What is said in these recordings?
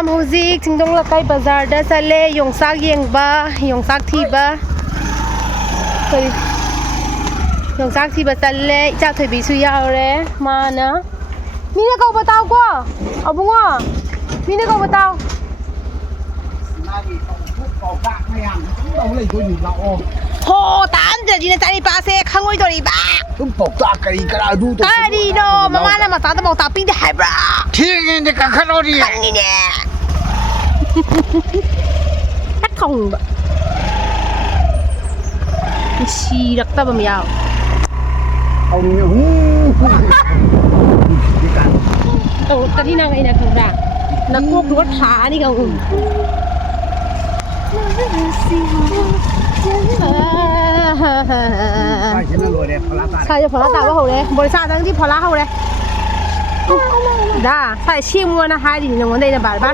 Madam Huzik, Singdong Lakay Bazaar da Sale, Yongsak Yengba, Yongsak Thiba. Sorry. Yongsak Thiba Sale, Cha Thoi Bi Su Yaure, Mana. Mina kau batao ko. Abunga. Mina kau batao. Ho, tan giờ đi chạy ba xe không ngồi rồi ba. Tum bọc ta cái cái đủ tôi. Cái đi đó, mama là mà sao tao bọc ta pin để hai ba. Thiên nhiên thì cả khăn rồi đi. Khăn gì nè. Cắt không. Xì đặc ta bầm yào. Ông nhớ. Cái đi năng ấy là không ra. Nó cuốc nó thả đi không. Sai cho phở lá tạo có hậu đấy, bồi sa đang đi phở lá hậu đấy. Đã, sai xiêm mua na hai thì nó đây là bà bác.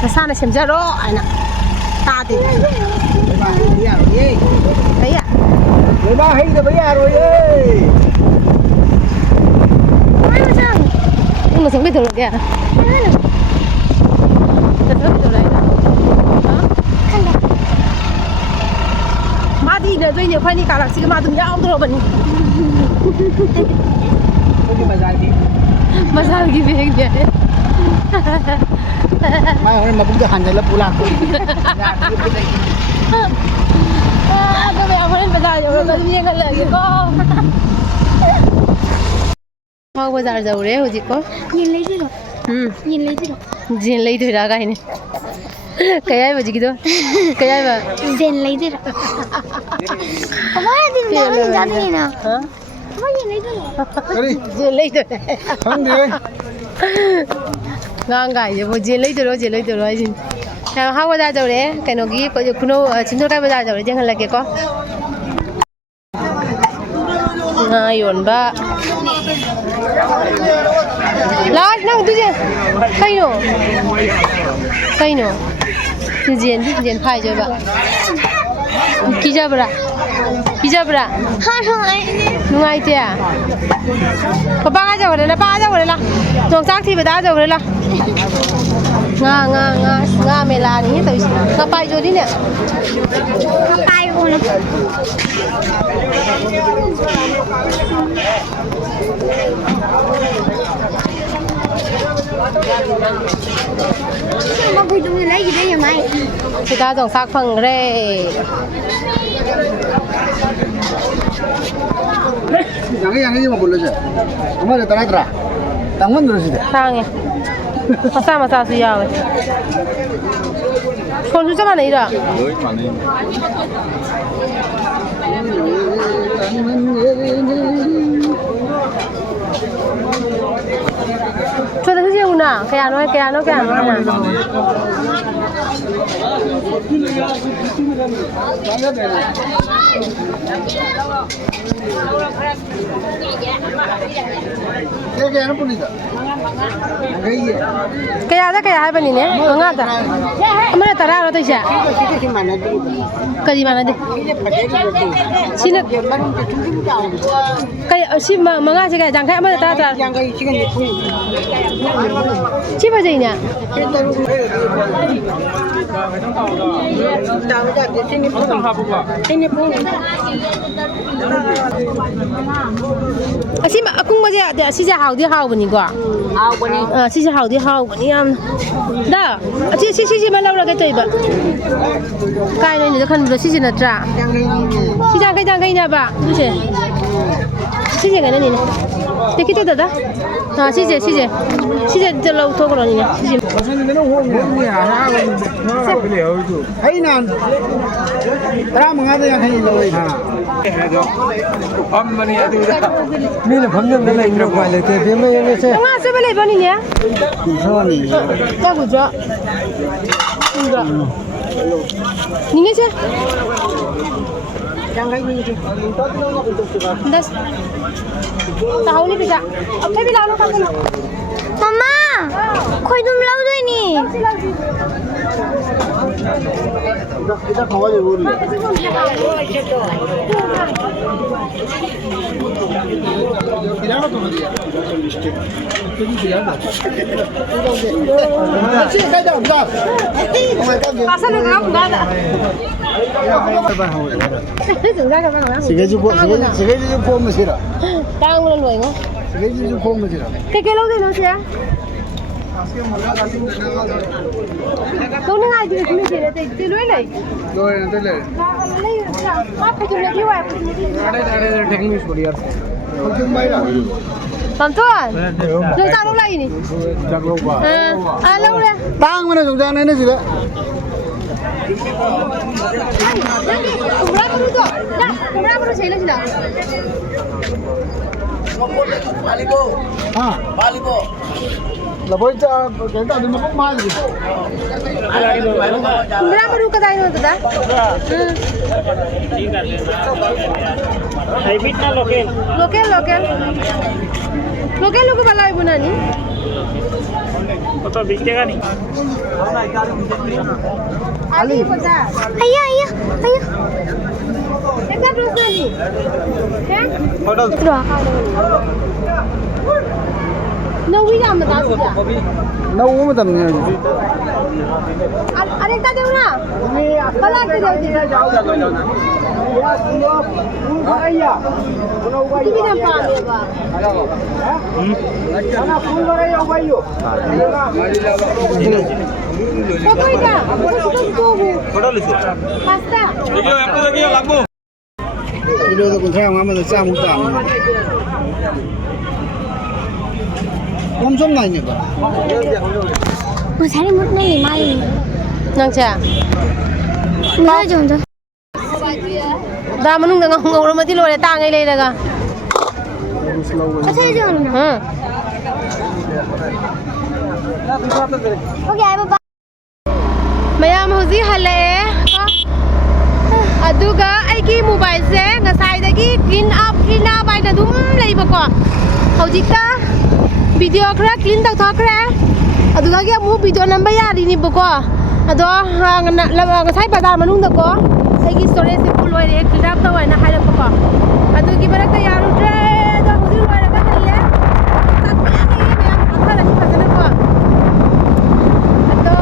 Cái sa này xem ra rõ ai nè. Ta thì. Đấy ạ. Người ba hay là bây giờ rồi ơi. Nhưng mà sống biết được kìa. Thật biết được đấy. Đi nữa tôi nhiều khoai đi cả lạc xí mà tụi nhau tôi bận. Mà sao cái việc vậy? Mà cũng được hành này là pulang. Tôi bây giờ phải lên bazaar rồi, tôi nghe cái lời của con. Hoa bazaar giàu đấy, hồi gì có? Nhìn lấy gì rồi? Nhìn lấy gì rồi? Nhìn lấy thôi ra cái này. Cái ai mà gì đó? Cái ai mà? Nhìn lấy gì rồi? Không phải nhìn ra cái gì gì nào? Hả? Không phải nhìn lấy gì rồi? Nhìn lấy thôi. Không đi. Ngang cái gì? Vô nhìn lấy thôi gì? Nào hoa bazaar giàu đấy, cái nó gì? Có kuno chính thức cái bazaar giàu đấy, chẳng hạn là cái có. Ngayon ba? Last nang tu je. Kai no. Jen phai je ba. Kija bra. Ha không ai. Nungai te à? Papa ga jaw le la, pa jaw le la. Tong sak thi ba da jaw le la. Nga me la ni tau. Nga pai jo di ne. Ai luôn. Mà bây giờ lấy gì đây mày? Thì ta dòng sắc phẳng rê. Yang ini mau boleh je. Kamu ada tanah terah. Tangan terus itu. Sang masa su ya wai. Kon su chama nei da. Cho ta thế una, kaya no. Kaya ano po nito? Kaya hai bani ne? Nga ta. Amara tara ro ta sha. Kadi mana de? Sina kaya si manga se kaya jang kai amara ta. Chi ba jai na? Asi ma akung ba ja si ja hao bani kwa. Hao bani. Si ja hao bani am. Da. Si ma lau la cái ba. Kai này ni kan si na tra. Si jang kai na ba. Du che. Si je cái này nè. Thế cái đó da. Si jeจะlau to ko ni ne. Si je. Hay nan. Tara mga yang hay loi ha. Ông mày đi ra. Mình là phẩm nhân này được gọi là thế thế mấy anh xem. Nga se ba le ba ni ne? Kuso ni. Ta ku jo. Ni nge che? Yang hay ni. Das. Tahu ni bisa. Apa bila lu kan? Mama. khôi đùm lâu rồi nè. 이따 가가지고 우리. 기다려 또 어디야? 지금 가자 우리가. Pasal lu ngap enggak ada. Sudah ke bang? 시계지 좀 보면 싫어. Tang lu lu ngap. 시계지 좀 보면 싫어. Ke lo ke lo sia? Kau ni ngai di sini sini te lu lai. 너는 들래. Lai apa tu lagi wa? Technique बढ़िया क्यों भाईरा Tonton. Lu tak lu lai ni. जागलो बा Lu le. तांग मैंने सोचा नहीं सिला Kumra baru tu. Dah, kumra baru saya lah sudah. हाँ लबोई चा कहता है मैं को मार दी Kumra baru kata ini tu dah. Hybrid na local. Lokal lu ke balai ibu nani? Kota bigtega ni. Ali pun Ayah. Dekat terus nani. Kan? Dua. Nawi dah mata sudah. ना वो मत नहीं है Ada tak ada na? Balai ke jauh dia. Ini nampak ni ba? Kau ida? Aku sudah tunggu. Pasta. 이거 도 그냥 하면 짜 먹다 엄청 나니까 Mà sáng một này mai. Nang cha. Nói chung thôi. Da manung da ngau ngau mati lo le ta ngai le daga. Có thấy chưa? Ok, bye. Mayam hozi hale ko aduga aigi mobile se ngasai dagi clean up by na dum leiba ko hojika video khra clean tau thakra aduga gi amu video number yari ni boko ado ngasai bazar manung da ko aigi storage se full oi clean up tawai na haira ko adugi barakta yaru tre da hozi loi ra ka halle tat ma ni mayam athara ni phajana ko ado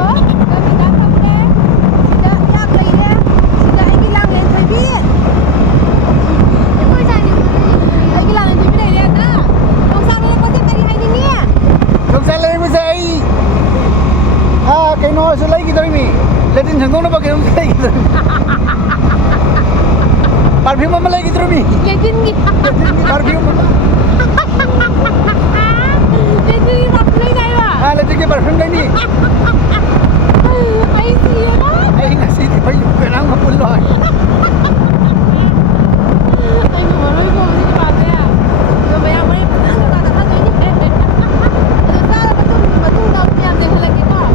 cái nó sẽ lấy cái đấy mi lấy tin thằng nó bao cái nó lấy cái đấy perfume mà lấy cái đấy mi Lekin ni. perfume Lekin ni tak boleh dah lah. lấy cái perfume đấy mi Ai sih lah. ai ngasih thì phải dùng cái nào mà buồn rồi Ai ngomong kau mesti pakai ya. Kau bayar mana pun tak ada tak ada ni. Ada betul dah yang jangan lagi kau.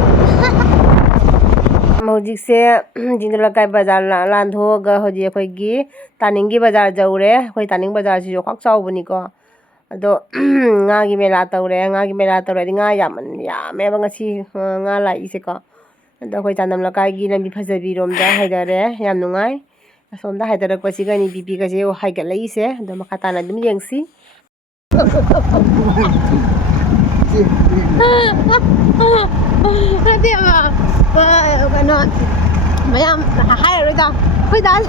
Hojik se jindala kai bazar lan thoga hoji akhoi taningi bazar jaure akhoi taning bazar si jo khak chaubani ko ado nga gi mela taure nga yame ba ngasi nga lai se ko ado akhoi tanam la kai gi lambi phajabi rom da haidare yam nungai asom da haidarak pasi gani bibi ka je haiga lai se ado makata na dum yengsi Nanti apa bayam hai rồi ta khơi đá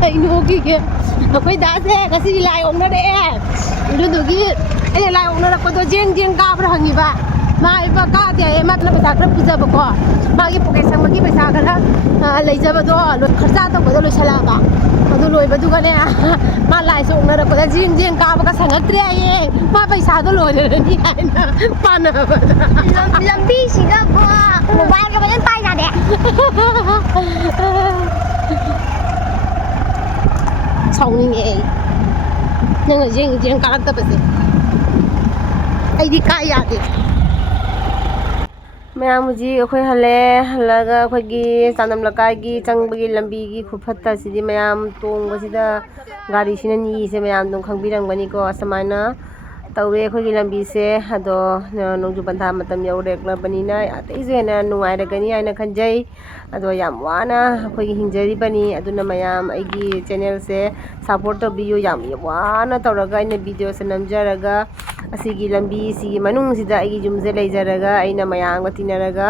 ai nuôi kia khơi đá thế cái gì lại ông nó đấy itu tuh kia ini lại ông nó là có tôi jeng ka berapa nih pak mai pak ka dia emat lah besar kerap puja pokok bagi pokai sang bagi besar kerap lagi jawab tu lo kerja tu betul lo salah pak betul lo ibu tu kan ya malai so ông nó là có jeng ka apa sangat ria ye ma besar tu lo ni kan mana Lebih sih gak buat mobile ke banyak tanya deh. Song ni nhưng mà riêng cá tập gì ai đi cãi à đi mayam ji akhoi hale halaga akhoi gi sanam lakai gi changbagi lambi gi khuphatta sidi mayam tong basida gari sina ni se mayam dong khangbirang bani ko asamaina ꯇꯧꯋꯦ ꯑꯩꯈꯣꯏꯒꯤ ꯂꯝꯕꯤꯁꯦ ꯑꯗꯣ ꯅꯣꯡꯖꯨ ꯄꯟꯊꯥ ꯃꯇꯝ ꯌꯧꯔꯛꯂꯕꯅꯤꯅ ꯑꯇꯩꯁꯨ ꯍꯦꯟꯅ ꯅꯨꯡꯉꯥꯏꯔꯒꯅꯤ ꯍꯥꯏꯅ ꯈꯟꯖꯩ ꯑꯗꯣ ꯌꯥꯝ ꯋꯥꯅ ꯑꯩꯈꯣꯏꯒꯤ ꯍꯤꯡꯖꯔꯤꯕꯅꯤ ꯑꯗꯨꯅ ꯃꯌꯥꯝ ꯑꯩꯒꯤ ꯆꯦꯅꯦꯜꯁꯦ ꯁꯞꯄꯣꯔꯠ ꯇꯧꯕꯤꯌꯨ ꯌꯥꯝ ꯋꯥꯅ ꯇꯧꯔꯒ ꯑꯩꯅ ꯚꯤꯗꯤꯑꯣꯁꯦ ꯅꯝꯖꯔꯒ ꯑꯁꯤꯒꯤ ꯂꯝꯕꯤꯁꯤꯒꯤ ꯃꯅꯨꯡꯁꯤꯗ ꯑꯩꯒꯤ ꯌꯨꯝꯁꯦ ꯂꯩꯖꯔꯒ ꯑꯩꯅ ꯃꯌꯥꯝꯒ ꯇꯤꯟꯅꯔꯒ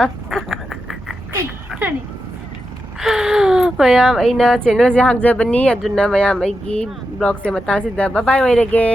ꯃꯌꯥꯝ ꯑꯩꯅ ꯆꯦꯅꯦꯜꯁꯦ ꯍꯥꯡꯖꯕꯅꯤ ꯑꯗꯨꯅ ꯃꯌꯥꯝ ꯑꯩꯒꯤ ꯕ꯭ꯂꯣꯒꯁꯦ ꯃꯇꯥꯡꯁꯤꯗ ꯕꯥꯏ ꯕꯥꯏ ꯑꯣꯏꯔꯒꯦ